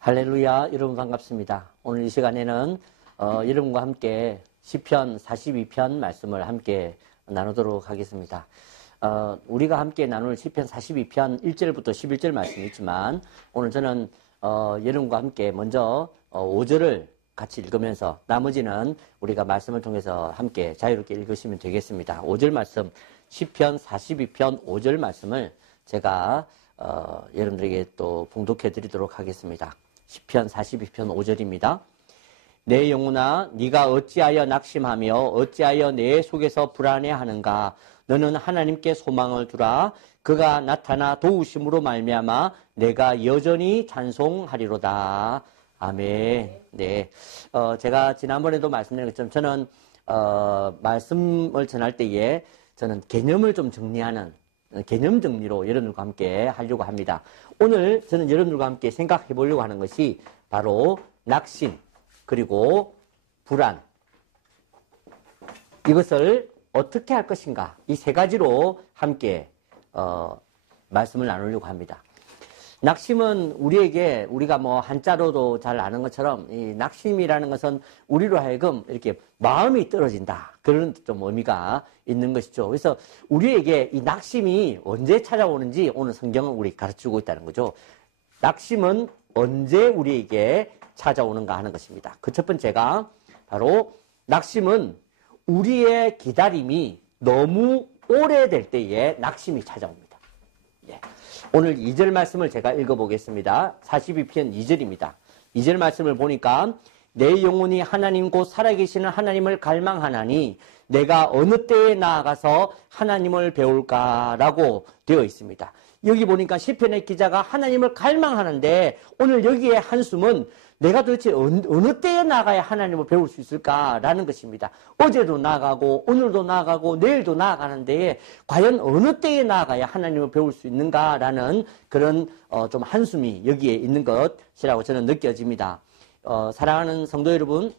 할렐루야, 여러분 반갑습니다. 오늘 이 시간에는 여러분과 함께 시편 42편 말씀을 함께 나누도록 하겠습니다. 우리가 함께 나눌 시편 42편 1절부터 11절 말씀이 있지만 오늘 저는 여러분과 함께 먼저 5절을 같이 읽으면서 나머지는 우리가 말씀을 통해서 함께 자유롭게 읽으시면 되겠습니다. 5절 말씀, 시편 42편 5절 말씀을 제가 여러분들에게 또 봉독해 드리도록 하겠습니다. 시편 42편 5절입니다. 내 영혼아 네가 어찌하여 낙심하며 어찌하여 내 속에서 불안해하는가. 너는 하나님께 소망을 두라. 그가 나타나 도우심으로 말미암아 내가 여전히 찬송하리로다. 아멘. 네. 제가 지난번에도 말씀드린 것처럼 저는 말씀을 전할 때에 저는 개념을 좀 정리하는 개념 정리로 여러분들과 함께 하려고 합니다. 오늘 저는 여러분들과 함께 생각해 보려고 하는 것이 바로 낙심 그리고 불안, 이것을 어떻게 할 것인가, 이 세 가지로 함께 말씀을 나누려고 합니다. 낙심은 우리가 뭐 한자로도 잘 아는 것처럼 이 낙심이라는 것은 우리로 하여금 이렇게 마음이 떨어진다, 그런 좀 의미가 있는 것이죠. 그래서 우리에게 이 낙심이 언제 찾아오는지 오늘 성경은 우리 가르치고 있다는 거죠. 낙심은 언제 우리에게 찾아오는가 하는 것입니다. 그 첫 번째가 바로 낙심은 우리의 기다림이 너무 오래될 때에 낙심이 찾아옵니다. 예. 오늘 2절 말씀을 제가 읽어보겠습니다. 42편 2절입니다. 2절 말씀을 보니까 내 영혼이 하나님 곧 살아계시는 하나님을 갈망하나니 내가 어느 때에 나아가서 하나님을 배울까라고 되어 있습니다. 여기 보니까 시편의 기자가 하나님을 갈망하는데 오늘 여기에 한숨은 내가 도대체 어느 때에 나가야 하나님을 배울 수 있을까라는 것입니다. 어제도 나가고 오늘도 나가고 내일도 나아가는데 과연 어느 때에 나가야 하나님을 배울 수 있는가라는 그런 좀 한숨이 여기에 있는 것이라고 저는 느껴집니다. 사랑하는 성도 여러분,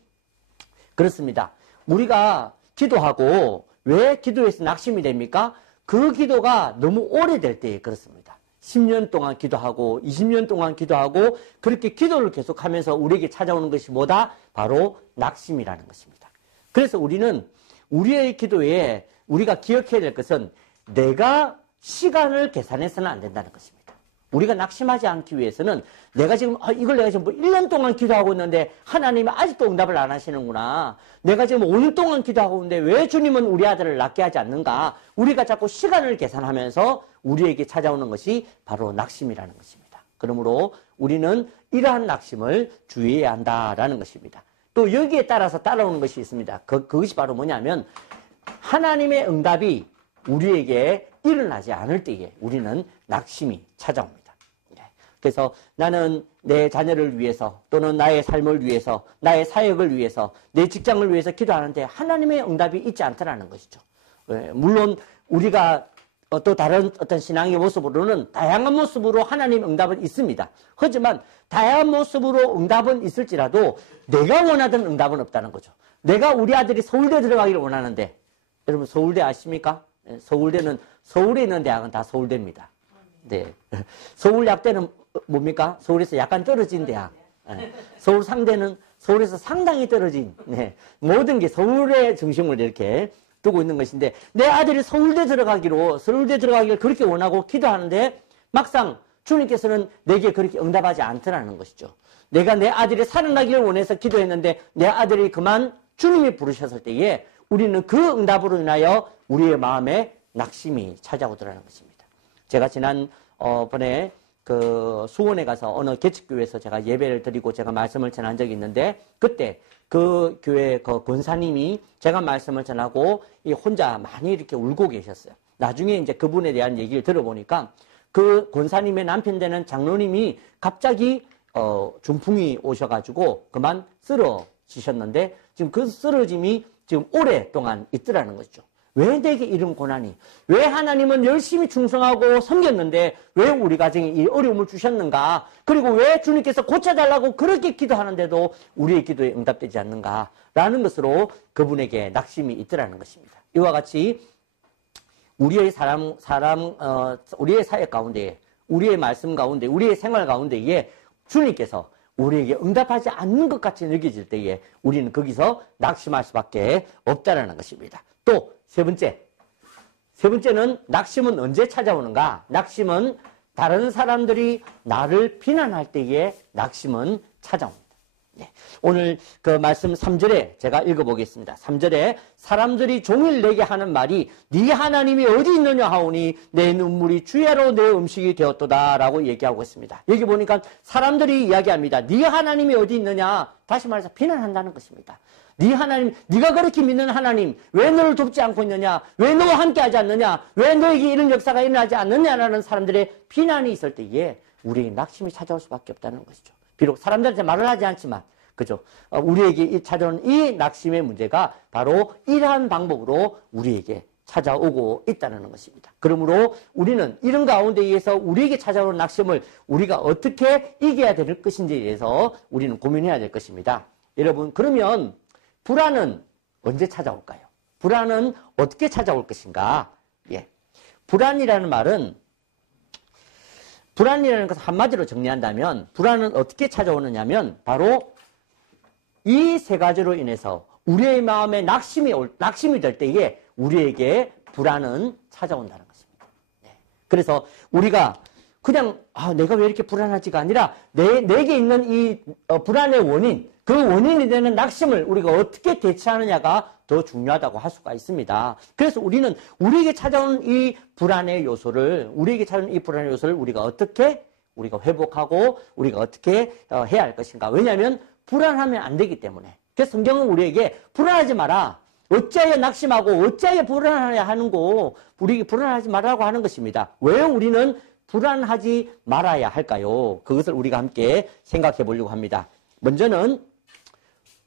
그렇습니다. 우리가 기도하고 왜 기도에서 낙심이 됩니까? 그 기도가 너무 오래될 때에 그렇습니다. 10년 동안 기도하고 20년 동안 기도하고 그렇게 기도를 계속하면서 우리에게 찾아오는 것이 뭐다? 바로 낙심이라는 것입니다. 그래서 우리는 우리의 기도에 우리가 기억해야 될 것은 내가 시간을 계산해서는 안 된다는 것입니다. 우리가 낙심하지 않기 위해서는 내가 지금 이걸 내가 지금 1년 동안 기도하고 있는데 하나님이 아직도 응답을 안 하시는구나. 내가 지금 5년 동안 기도하고 있는데 왜 주님은 우리 아들을 낳게 하지 않는가. 우리가 자꾸 시간을 계산하면서 우리에게 찾아오는 것이 바로 낙심이라는 것입니다. 그러므로 우리는 이러한 낙심을 주의해야 한다라는 것입니다. 또 여기에 따라서 따라오는 것이 있습니다. 그것이 바로 뭐냐면 하나님의 응답이 우리에게 일어나지 않을 때에 우리는 낙심이 찾아옵니다. 그래서 나는 내 자녀를 위해서 또는 나의 삶을 위해서 나의 사역을 위해서 내 직장을 위해서 기도하는데 하나님의 응답이 있지 않다라는 것이죠. 물론 우리가 또 다른 어떤 신앙의 모습으로는 다양한 모습으로 하나님 응답은 있습니다. 하지만 다양한 모습으로 응답은 있을지라도 내가 원하던 응답은 없다는 거죠. 내가 우리 아들이 서울대 들어가기를 원하는데, 여러분 서울대 아십니까? 서울대는 서울에 있는 대학은 다 서울대입니다. 네. 서울약대는 뭡니까? 서울에서 약간 떨어진 대학. 네. 서울 상대는 서울에서 상당히 떨어진, 네. 모든 게 서울의 중심을 이렇게 두고 있는 것인데 내 아들이 서울대 들어가기를 그렇게 원하고 기도하는데 막상 주님께서는 내게 그렇게 응답하지 않더라는 것이죠. 내가 내 아들이 살아나기를 원해서 기도했는데 내 아들이 그만 주님이 부르셨을 때에 우리는 그 응답으로 인하여 우리의 마음에 낙심이 찾아오더라는 것입니다. 제가 지난번에 그 수원에 가서 어느 개척교회에서 제가 예배를 드리고 제가 말씀을 전한 적이 있는데 그때 그 교회 그 권사님이 제가 말씀을 전하고 혼자 많이 이렇게 울고 계셨어요. 나중에 이제 그분에 대한 얘기를 들어보니까 그 권사님의 남편 되는 장로님이 갑자기 중풍이 오셔가지고 그만 쓰러지셨는데 지금 그 쓰러짐이 지금 오랫동안 있더라는 것이죠. 왜 내게 이런 고난이, 왜 하나님은 열심히 충성하고 섬겼는데 왜 우리 가정에 이 어려움을 주셨는가, 그리고 왜 주님께서 고쳐달라고 그렇게 기도하는데도 우리의 기도에 응답되지 않는가라는 것으로 그분에게 낙심이 있더라는 것입니다. 이와 같이 우리의 우리의 사역 가운데, 우리의 말씀 가운데, 우리의 생활 가운데에 주님께서 우리에게 응답하지 않는 것 같이 느껴질 때에 우리는 거기서 낙심할 수밖에 없다는 것입니다. 또 세 번째는 낙심은 언제 찾아오는가? 낙심은 다른 사람들이 나를 비난할 때에 낙심은 찾아옵니다. 네. 오늘 그 말씀 3절에 제가 읽어보겠습니다. 3절에 사람들이 종일 내게 하는 말이 네 하나님이 어디 있느냐 하오니 내 눈물이 주야로 내 음식이 되었도다 라고 얘기하고 있습니다. 여기 보니까 사람들이 이야기합니다. 네 하나님이 어디 있느냐? 다시 말해서 비난한다는 것입니다. 네 하나님, 네가 그렇게 믿는 하나님 왜 너를 돕지 않고 있느냐? 왜 너와 함께하지 않느냐? 왜 너에게 이런 역사가 일어나지 않느냐라는 사람들의 비난이 있을 때에 우리에게 낙심이 찾아올 수밖에 없다는 것이죠. 비록 사람들한테 말을 하지 않지만 그죠? 우리에게 찾아오는 이 낙심의 문제가 바로 이러한 방법으로 우리에게 찾아오고 있다는 것입니다. 그러므로 우리는 이런 가운데 의해서 우리에게 찾아오는 낙심을 우리가 어떻게 이겨야 될 것인지에 대해서 우리는 고민해야 될 것입니다. 여러분, 그러면 불안은 언제 찾아올까요? 불안은 어떻게 찾아올 것인가? 예. 불안이라는 것을 한마디로 정리한다면 불안은 어떻게 찾아오느냐면 바로 이 세 가지로 인해서 우리의 마음에 낙심이 될 때에 우리에게 불안은 찾아온다는 것입니다. 네. 그래서 우리가 그냥 내가 왜 이렇게 불안하지가 아니라 내게 있는 이 불안의 원인, 그 원인이 되는 낙심을 우리가 어떻게 대처하느냐가 더 중요하다고 할 수가 있습니다. 그래서 우리는 우리에게 찾아오는 이 불안의 요소를 우리가 어떻게 회복하고 우리가 어떻게 해야 할 것인가? 왜냐하면 불안하면 안 되기 때문에. 그래서 성경은 우리에게 불안하지 마라. 어찌하여 낙심하고 어찌하여 불안하냐 하는고 우리에게 불안하지 말라고 하는 것입니다. 왜 우리는 불안하지 말아야 할까요? 그것을 우리가 함께 생각해 보려고 합니다.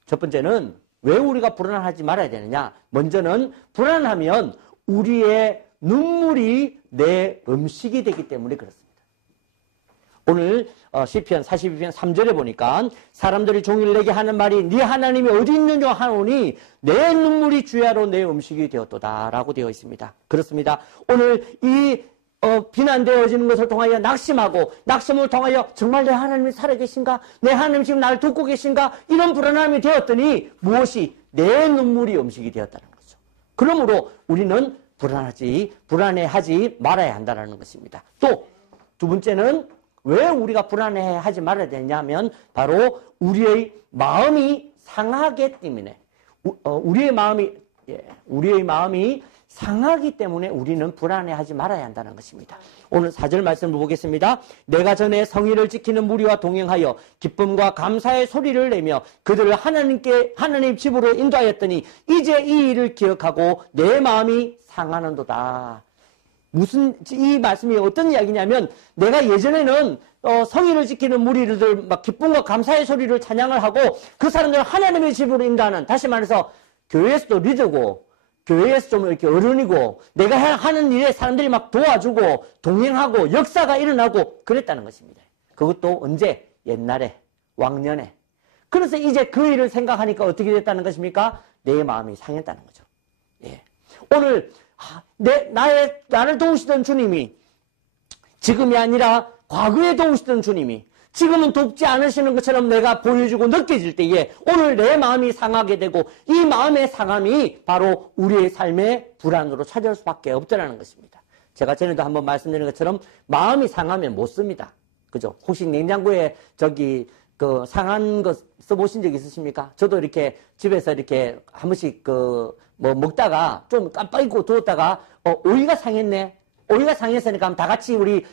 첫 번째는 왜 우리가 불안하지 말아야 되느냐? 먼저는 불안하면 우리의 눈물이 내 음식이 되기 때문에 그렇습니다. 오늘 시편 42편 3절에 보니까 사람들이 종일 내게 하는 말이 네 하나님이 어디 있느냐 하오니 내 눈물이 주야로 내 음식이 되었도다 라고 되어 있습니다. 그렇습니다. 오늘 이 비난되어지는 것을 통하여 낙심을 통하여 정말 내 하나님이 살아계신가? 내 하나님 지금 나를 돕고 계신가? 이런 불안함이 되었더니 무엇이? 내 눈물이 음식이 되었다는 거죠. 그러므로 우리는 불안해하지 말아야 한다는 것입니다. 또 두 번째는 왜 우리가 불안해하지 말아야 되냐면 바로 우리의 마음이 상하기 때문에 우리의 마음이 상하기 때문에 우리는 불안해하지 말아야 한다는 것입니다. 오늘 4절 말씀을 보겠습니다. 내가 전에 성의를 지키는 무리와 동행하여 기쁨과 감사의 소리를 내며 그들을 하나님 집으로 인도하였더니 이제 이 일을 기억하고 내 마음이 상하는도다. 이 말씀이 어떤 이야기냐면 내가 예전에는 성의를 지키는 무리들 막 기쁨과 감사의 소리를 찬양을 하고 그 사람들을 하나님의 집으로 인도하는, 다시 말해서 교회에서도 리더고 교회에서 좀 이렇게 어른이고 내가 하는 일에 사람들이 막 도와주고 동행하고 역사가 일어나고 그랬다는 것입니다. 그것도 언제? 옛날에, 왕년에. 그래서 이제 그 일을 생각하니까 어떻게 됐다는 것입니까? 내 마음이 상했다는 거죠. 예. 오늘 나를 도우시던 주님이 지금이 아니라 과거에 도우시던 주님이 지금은 돕지 않으시는 것처럼 내가 보여주고 느껴질 때에 오늘 내 마음이 상하게 되고 이 마음의 상함이 바로 우리의 삶의 불안으로 찾아올 수밖에 없다는 것입니다. 제가 전에도 한번 말씀드린 것처럼 마음이 상하면 못 씁니다. 그죠? 혹시 냉장고에 상한 거 써보신 적 있으십니까? 저도 이렇게 집에서 이렇게 한 번씩 먹다가 좀 깜빡 잊고 두었다가 오이가 상했네. 오이가 상했으니까 다 같이 우리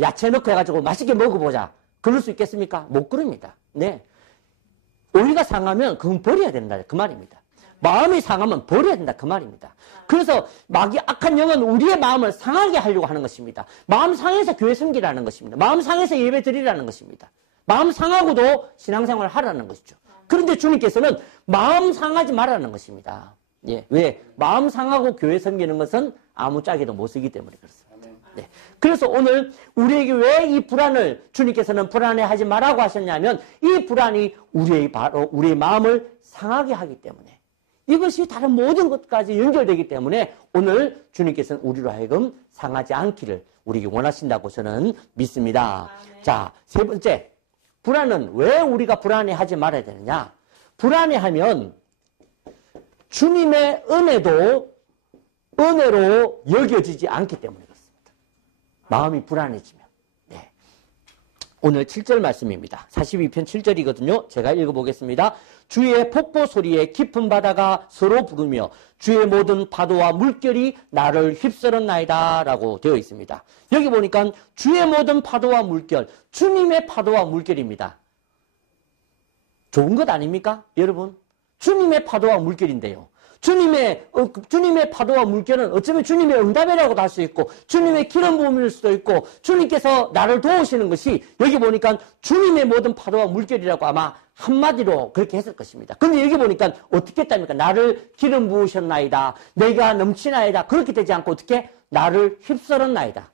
야채 넣고 해가지고 맛있게 먹어보자. 그럴 수 있겠습니까? 못 그럽니다. 네. 오이가 상하면 그건 버려야 된다. 그 말입니다. 마음이 상하면 버려야 된다. 그 말입니다. 그래서 마귀 악한 영은 우리의 마음을 상하게 하려고 하는 것입니다. 마음 상해서 교회 섬기라는 것입니다. 마음 상해서 예배 드리라는 것입니다. 마음 상하고도 신앙생활을 하라는 것이죠. 그런데 주님께서는 마음 상하지 말라는 것입니다. 예. 왜? 마음 상하고 교회 섬기는 것은 아무 짝에도 못 쓰기 때문에 그렇습니다. 네. 그래서 오늘 우리에게 왜 이 불안을 주님께서는 불안해하지 말라고 하셨냐면 이 불안이 우리의 마음을 상하게 하기 때문에 이것이 다른 모든 것까지 연결되기 때문에 오늘 주님께서는 우리로 하여금 상하지 않기를 우리에게 원하신다고 저는 믿습니다. 자, 세 번째, 불안은 왜 우리가 불안해하지 말아야 되느냐? 불안해하면 주님의 은혜도 은혜로 여겨지지 않기 때문에 그렇습니다. 마음이 불안해지면. 네. 오늘 7절 말씀입니다. 42편 7절이거든요. 제가 읽어보겠습니다. 주의 폭포 소리에 깊은 바다가 서로 부르며 주의 모든 파도와 물결이 나를 휩쓸었나이다 라고 되어 있습니다. 여기 보니까 주의 모든 파도와 물결, 주님의 파도와 물결입니다. 좋은 것 아닙니까? 여러분, 주님의 파도와 물결인데요. 주님의 파도와 물결은 어쩌면 주님의 응답이라고도 할 수 있고 주님의 기름 부음일 수도 있고 주님께서 나를 도우시는 것이 여기 보니까 주님의 모든 파도와 물결이라고 아마 한마디로 그렇게 했을 것입니다. 근데 여기 보니까 어떻게 했답니까? 나를 기름 부으셨나이다. 내가 넘치나이다. 그렇게 되지 않고 어떻게? 나를 휩쓸었나이다.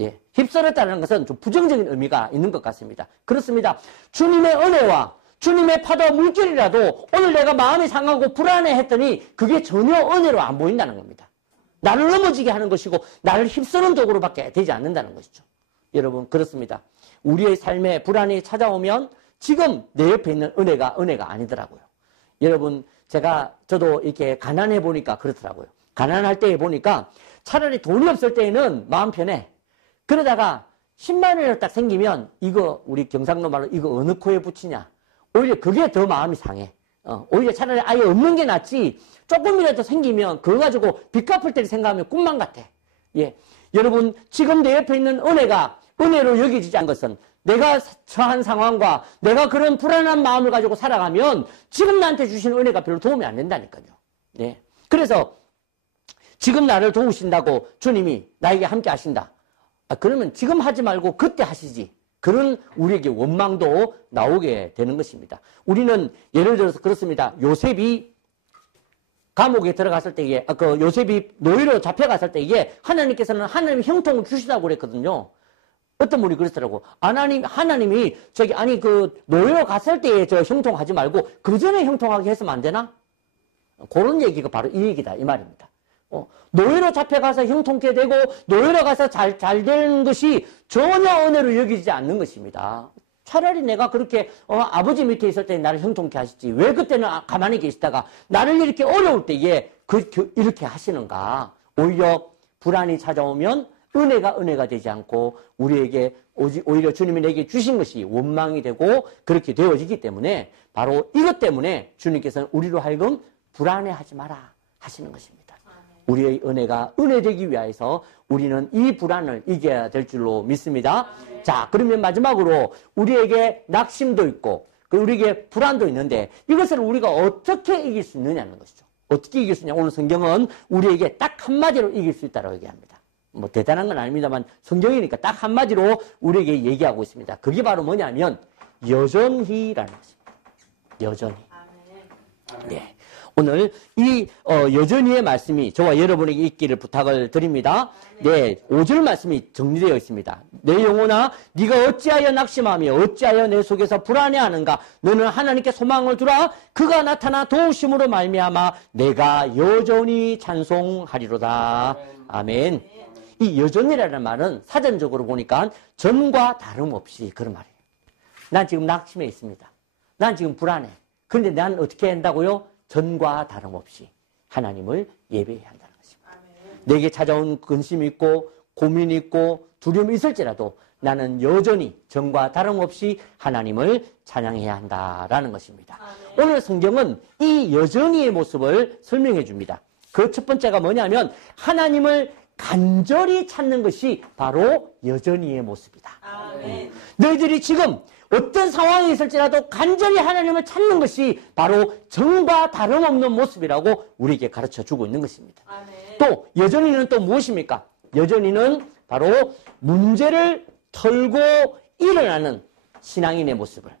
예, 휩쓸었다는 것은 좀 부정적인 의미가 있는 것 같습니다. 그렇습니다. 주님의 은혜와 주님의 파도와 물결이라도 오늘 내가 마음이 상하고 불안해했더니 그게 전혀 은혜로 안 보인다는 겁니다. 나를 넘어지게 하는 것이고 나를 휩쓰는 도구로밖에 되지 않는다는 것이죠. 여러분, 그렇습니다. 우리의 삶에 불안이 찾아오면 지금 내 옆에 있는 은혜가 아니더라고요. 여러분, 저도 이렇게 가난해 보니까 그렇더라고요. 가난할 때 보니까 차라리 돈이 없을 때에는 마음 편해. 그러다가 10만 원이 딱 생기면 이거 우리 경상도 말로 이거 어느 코에 붙이냐. 오히려 그게 더 마음이 상해. 오히려 차라리 아예 없는 게 낫지. 조금이라도 생기면 그거 가지고 빚 갚을 때를 생각하면 꿈만 같아. 예. 여러분, 지금 내 옆에 있는 은혜가 은혜로 여겨지지 않은 것은 내가 처한 상황과 내가 그런 불안한 마음을 가지고 살아가면 지금 나한테 주신 은혜가 별로 도움이 안 된다니까요. 네. 그래서 지금 나를 도우신다고 주님이 나에게 함께 하신다. 그러면 지금 하지 말고 그때 하시지. 그런 우리에게 원망도 나오게 되는 것입니다. 우리는 예를 들어서 그렇습니다. 요셉이 감옥에 들어갔을 때에, 요셉이 노예로 잡혀갔을 때에 하나님께서는 하나님 형통을 주시다고 그랬거든요. 어떤 분이 그랬더라고. 하나님이 노예로 갔을 때에 저 형통하지 말고 그 전에 형통하게 했으면 안 되나? 그런 얘기가 바로 이 얘기다. 이 말입니다. 노예로 잡혀가서 형통케 되고 노예로 가서 잘 된 것이 전혀 은혜로 여기지 않는 것입니다. 차라리 내가 그렇게 아버지 밑에 있을 때 나를 형통케 하시지 왜 그때는 가만히 계시다가 나를 이렇게 어려울 때에 이렇게 하시는가. 오히려 불안이 찾아오면 은혜가 되지 않고 우리에게 오히려 주님이 내게 주신 것이 원망이 되고 그렇게 되어지기 때문에 바로 이것 때문에 주님께서는 우리로 하여금 불안해하지 마라 하시는 것입니다. 우리의 은혜가 은혜되기 위해서 우리는 이 불안을 이겨야 될 줄로 믿습니다. 자, 그러면 마지막으로 우리에게 낙심도 있고 우리에게 불안도 있는데 이것을 우리가 어떻게 이길 수 있느냐는 것이죠. 어떻게 이길 수 있냐. 오늘 성경은 우리에게 딱 한마디로 이길 수 있다고 얘기합니다. 뭐 대단한 건 아닙니다만 성경이니까 딱 한마디로 우리에게 얘기하고 있습니다. 그게 바로 뭐냐면 여전히라는 것입니다. 여전히. 네. 오늘 이 여전히의 말씀이 저와 여러분에게 있기를 부탁을 드립니다. 네, 5절 말씀이 정리되어 있습니다. 내 영혼아 네가 어찌하여 낙심하며 어찌하여 내 속에서 불안해하는가. 너는 하나님께 소망을 두라. 그가 나타나 도우심으로 말미암아 내가 여전히 찬송하리로다. 아멘. 이 여전히라는 말은 사전적으로 보니까 전과 다름없이 그런 말이에요. 난 지금 낙심해 있습니다. 난 지금 불안해. 그런데 난 어떻게 한다고요? 전과 다름없이 하나님을 예배해야 한다는 것입니다. 아멘. 내게 찾아온 근심이 있고 고민이 있고 두려움이 있을지라도 나는 여전히 전과 다름없이 하나님을 찬양해야 한다라는 것입니다. 아멘. 오늘 성경은 이 여전히의 모습을 설명해 줍니다. 그 첫 번째가 뭐냐면 하나님을 간절히 찾는 것이 바로 여전히의 모습이다. 아멘. 너희들이 지금 어떤 상황이 있을지라도 간절히 하나님을 찾는 것이 바로 전과 다름없는 모습이라고 우리에게 가르쳐주고 있는 것입니다. 아멘. 또 여전히는 또 무엇입니까? 여전히는 바로 문제를 털고 일어나는 신앙인의 모습을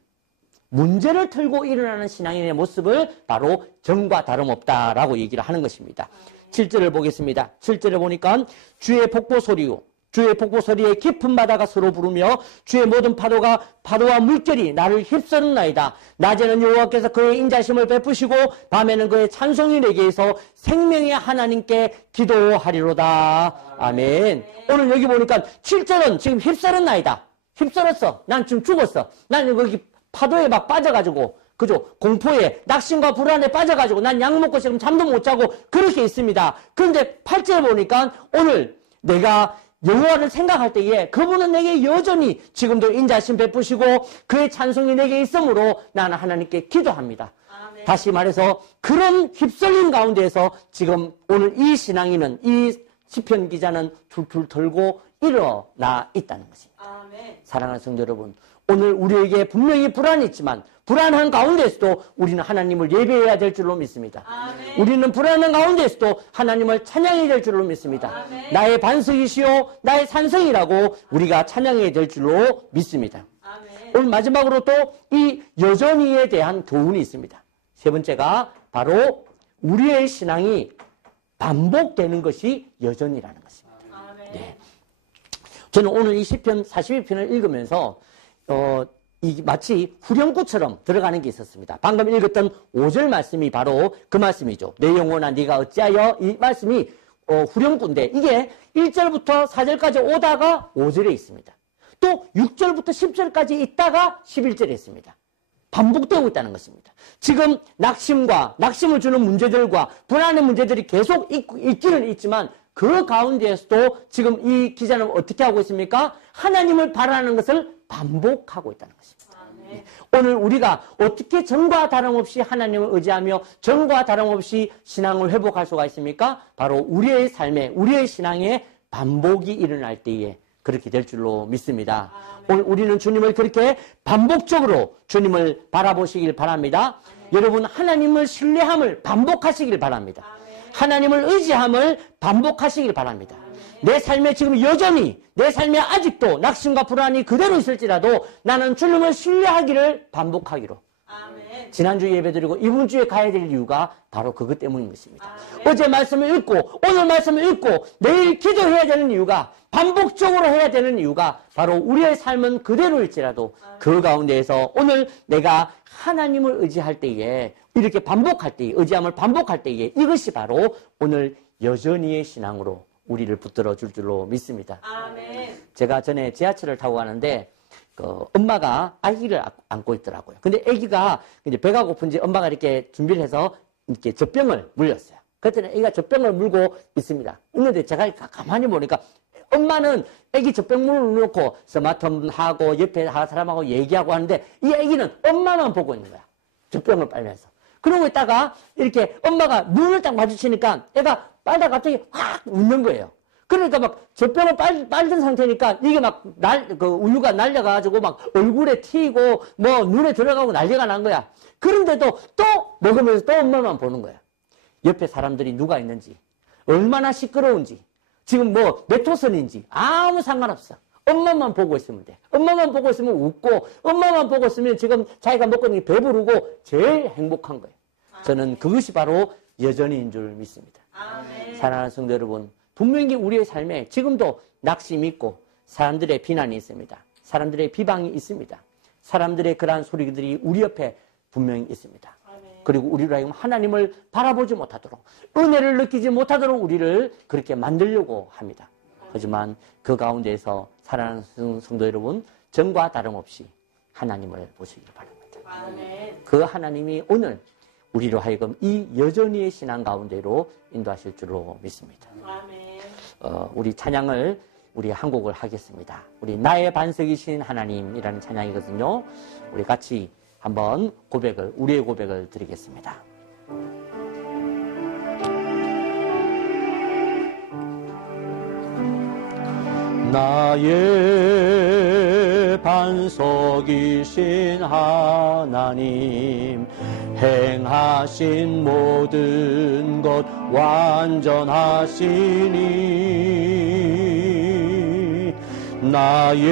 문제를 털고 일어나는 신앙인의 모습을 바로 전과 다름없다라고 얘기를 하는 것입니다. 7절을 보겠습니다. 7절에 보니까 주의 폭포 소리요 주의 폭포 소리에 깊은 바다가 서로 부르며 주의 모든 파도와 물결이 나를 휩쓰는나이다. 낮에는 여호와께서 그의 인자심을 베푸시고 밤에는 그의 찬송이 내게에서 생명의 하나님께 기도하리로다. 아멘. 오늘 여기 보니까 7절은 지금 휩쓰는나이다. 휩쓸었어. 난 지금 죽었어. 난 여기 파도에 막 빠져가지고, 그죠? 공포에, 낙심과 불안에 빠져가지고, 난 약 먹고 지금 잠도 못 자고, 그렇게 있습니다. 그런데 8절 보니까, 오늘 내가 여호와를 생각할 때에, 그분은 내게 여전히 지금도 인자심 베푸시고, 그의 찬송이 내게 있으므로, 나는 하나님께 기도합니다. 아멘. 다시 말해서, 그런 휩쓸림 가운데에서, 지금 오늘 이 신앙인은, 이 시편 기자는 툴툴 털고 일어나 있다는 것입니다. 아멘. 사랑하는 성도 여러분, 오늘 우리에게 분명히 불안이 있지만 불안한 가운데에서도 우리는 하나님을 예배해야 될 줄로 믿습니다. 아멘. 우리는 불안한 가운데에서도 하나님을 찬양해야 될 줄로 믿습니다. 아멘. 나의 반석이시오 나의 산성이라고 우리가 찬양해야 될 줄로 믿습니다. 아멘. 오늘 마지막으로 또 이 여전히에 대한 교훈이 있습니다. 세 번째가 바로 우리의 신앙이 반복되는 것이 여전이라는 것입니다. 아멘. 네. 저는 오늘 이 시편 42편을 읽으면서 이 마치 후렴구처럼 들어가는 게 있었습니다. 방금 읽었던 5절 말씀이 바로 그 말씀이죠. 내 영혼아 네가 어찌하여, 이 말씀이 후렴구인데 이게 1절부터 4절까지 오다가 5절에 있습니다. 또 6절부터 10절까지 있다가 11절에 있습니다. 반복되고 있다는 것입니다. 지금 낙심을 주는 문제들과 불안의 문제들이 계속 있기는 있지만 그 가운데에서도 지금 이 기자는 어떻게 하고 있습니까? 하나님을 바라는 것을 반복하고 있다는 것입니다. 네. 오늘 우리가 어떻게 전과 다름없이 하나님을 의지하며 전과 다름없이 신앙을 회복할 수가 있습니까? 바로 우리의 삶에, 우리의 신앙에 반복이 일어날 때에 그렇게 될 줄로 믿습니다. 오늘 우리는 주님을 그렇게 반복적으로 주님을 바라보시길 바랍니다. 여러분, 하나님을 신뢰함을 반복하시길 바랍니다. 하나님을 의지함을 반복하시길 바랍니다. 내 삶에 지금 여전히, 내 삶에 아직도 낙심과 불안이 그대로 있을지라도 나는 주님을 신뢰하기를 반복하기로. 아멘. 지난주 예배드리고 이번 주에 가야 될 이유가 바로 그것 때문인 것입니다. 아멘. 어제 말씀을 읽고 오늘 말씀을 읽고 내일 기도해야 되는 이유가, 반복적으로 해야 되는 이유가 바로 우리의 삶은 그대로일지라도 그 가운데에서 오늘 내가 하나님을 의지할 때에, 이렇게 반복할 때에, 의지함을 반복할 때에 이것이 바로 오늘 여전히의 신앙으로 우리를 붙들어 줄 줄로 믿습니다. 아멘. 제가 전에 지하철을 타고 가는데 엄마가 아기를 안고 있더라고요. 근데 아기가 이제 배가 고픈지 엄마가 이렇게 준비를 해서 이렇게 젖병을 물렸어요. 그랬더니 아기가 젖병을 물고 있습니다. 있는데 제가 가만히 보니까 엄마는 아기 젖병물을 놓고 스마트폰하고 옆에 사람하고 얘기하고 하는데 이 아기는 엄마만 보고 있는 거야. 젖병을 빨면서. 그러고 있다가 이렇게 엄마가 눈을 딱 마주치니까 애가 빨다 갑자기 확 웃는 거예요. 그러니까 막 젖병을 빨던 상태니까 이게 막 우유가 날려가지고 막 얼굴에 튀고 뭐 눈에 들어가고 난리가 난 거야. 그런데도 또 먹으면서 또 엄마만 보는 거야. 옆에 사람들이 누가 있는지, 얼마나 시끄러운지, 지금 뭐 몇 호선인지 아무 상관없어. 엄마만 보고 있으면 돼. 엄마만 보고 있으면 웃고, 엄마만 보고 있으면 지금 자기가 먹고 있는 게 배부르고 제일 행복한 거예요. 저는 그것이 바로 여전히인 줄 믿습니다. 아멘. 사랑하는 성도 여러분, 분명히 우리의 삶에 지금도 낙심이 있고 사람들의 비난이 있습니다. 사람들의 비방이 있습니다. 사람들의 그러한 소리들이 우리 옆에 분명히 있습니다. 아멘. 그리고 우리로 하여금 하나님을 바라보지 못하도록, 은혜를 느끼지 못하도록 우리를 그렇게 만들려고 합니다. 하지만 그 가운데에서 사랑하는 성도 여러분, 전과 다름없이 하나님을 보시기 바랍니다. 아멘. 그 하나님이 오늘 우리로 하여금 이 여전히의 신앙 가운데로 인도하실 줄로 믿습니다. 아멘. 우리 찬양을, 우리 한 곡을 하겠습니다. 우리 나의 반석이신 하나님이라는 찬양이거든요. 우리 같이 한번 우리의 고백을 드리겠습니다. 나의 반석이신 하나님, 행하신 모든 것 완전하시니, 나의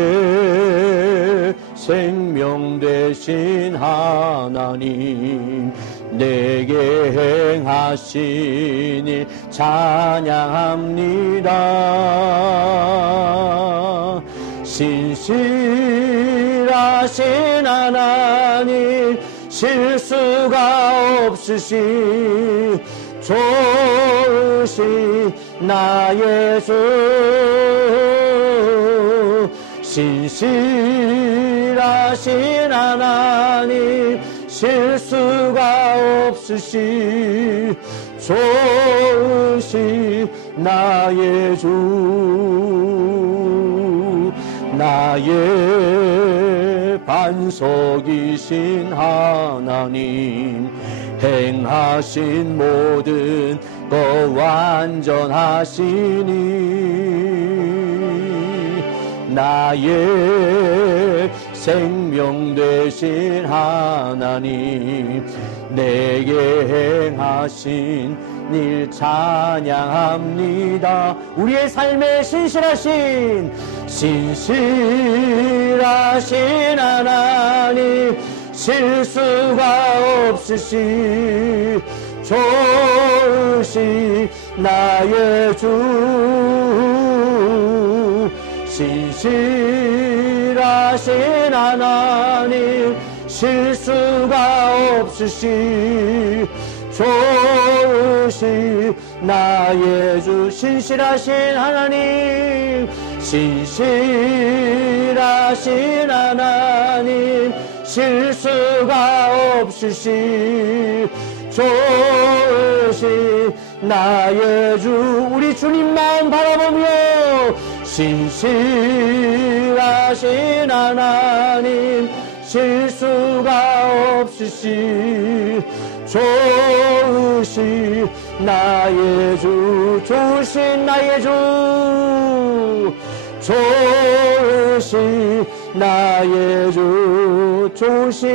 생명 되신 하나님, 내게 행하신 일 찬양합니다. 신실하신 하나님, 실수가 없으신 좋으신 나의 주. 신실하신 하나님, 실수가 없으신 좋으신 나의 주. 나의 반석이신 하나님, 행하신 모든 것 완전하시니, 나의 생명 되신 하나님, 내게 행하신 일 찬양합니다. 우리의 삶에 신실하신 하나님, 실수가 없으신 좋으신 나의 주. 신실하신 하나님, 실수가 없으신 좋으신 나의 주. 신실하신 하나님, 신실하신 하나님, 실수가 없으신 좋으신 나의 주. 우리 주님만 바라보며 신실하신 하나님, 실수가 없으신 좋으신 나의 주. 좋으신 나의 주. 좋으신 나의 주. 좋으신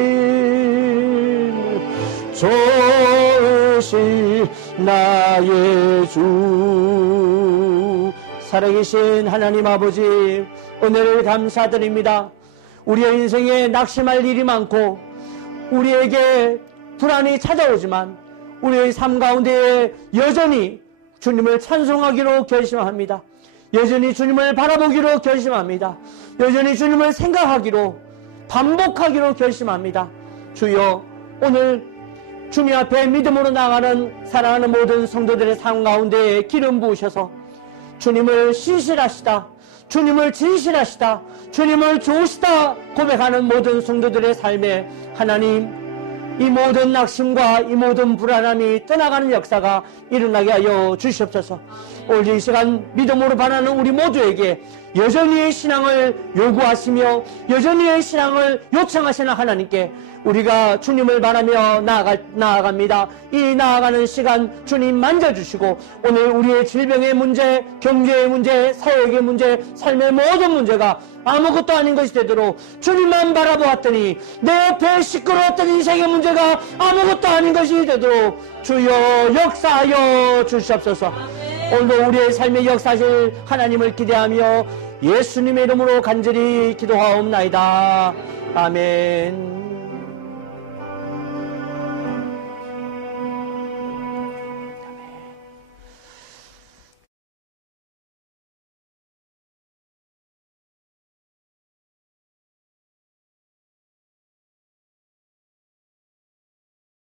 나의 주. 살아계신 하나님 아버지, 은혜를 감사드립니다. 우리의 인생에 낙심할 일이 많고 우리에게 불안이 찾아오지만 우리의 삶 가운데 여전히 주님을 찬송하기로 결심합니다. 여전히 주님을 바라보기로 결심합니다. 여전히 주님을 생각하기로, 반복하기로 결심합니다. 주여, 오늘 주님 앞에 믿음으로 나가는 사랑하는 모든 성도들의 삶 가운데 기름 부으셔서 주님을 신실하시다, 주님을 진실하시다, 주님을 좋으시다 고백하는 모든 성도들의 삶에 하나님, 이 모든 낙심과 이 모든 불안함이 떠나가는 역사가 일어나게 하여 주시옵소서. 오늘 이 시간 믿음으로 바라는 우리 모두에게 여전히 신앙을 요구하시며 여전히 신앙을 요청하시는 하나님께 우리가 주님을 바라며 나아갑니다. 이 나아가는 시간 주님 만져주시고 오늘 우리의 질병의 문제, 경제의 문제, 사역의 문제, 삶의 모든 문제가 아무것도 아닌 것이 되도록 주님만 바라보았더니 내 옆에 시끄러웠던 인생의 문제가 아무것도 아닌 것이 되도록 주여 역사하여 주시옵소서. 오늘도 우리의 삶의 역사하실 하나님을 기대하며 예수님의 이름으로 간절히 기도하옵나이다. 아멘.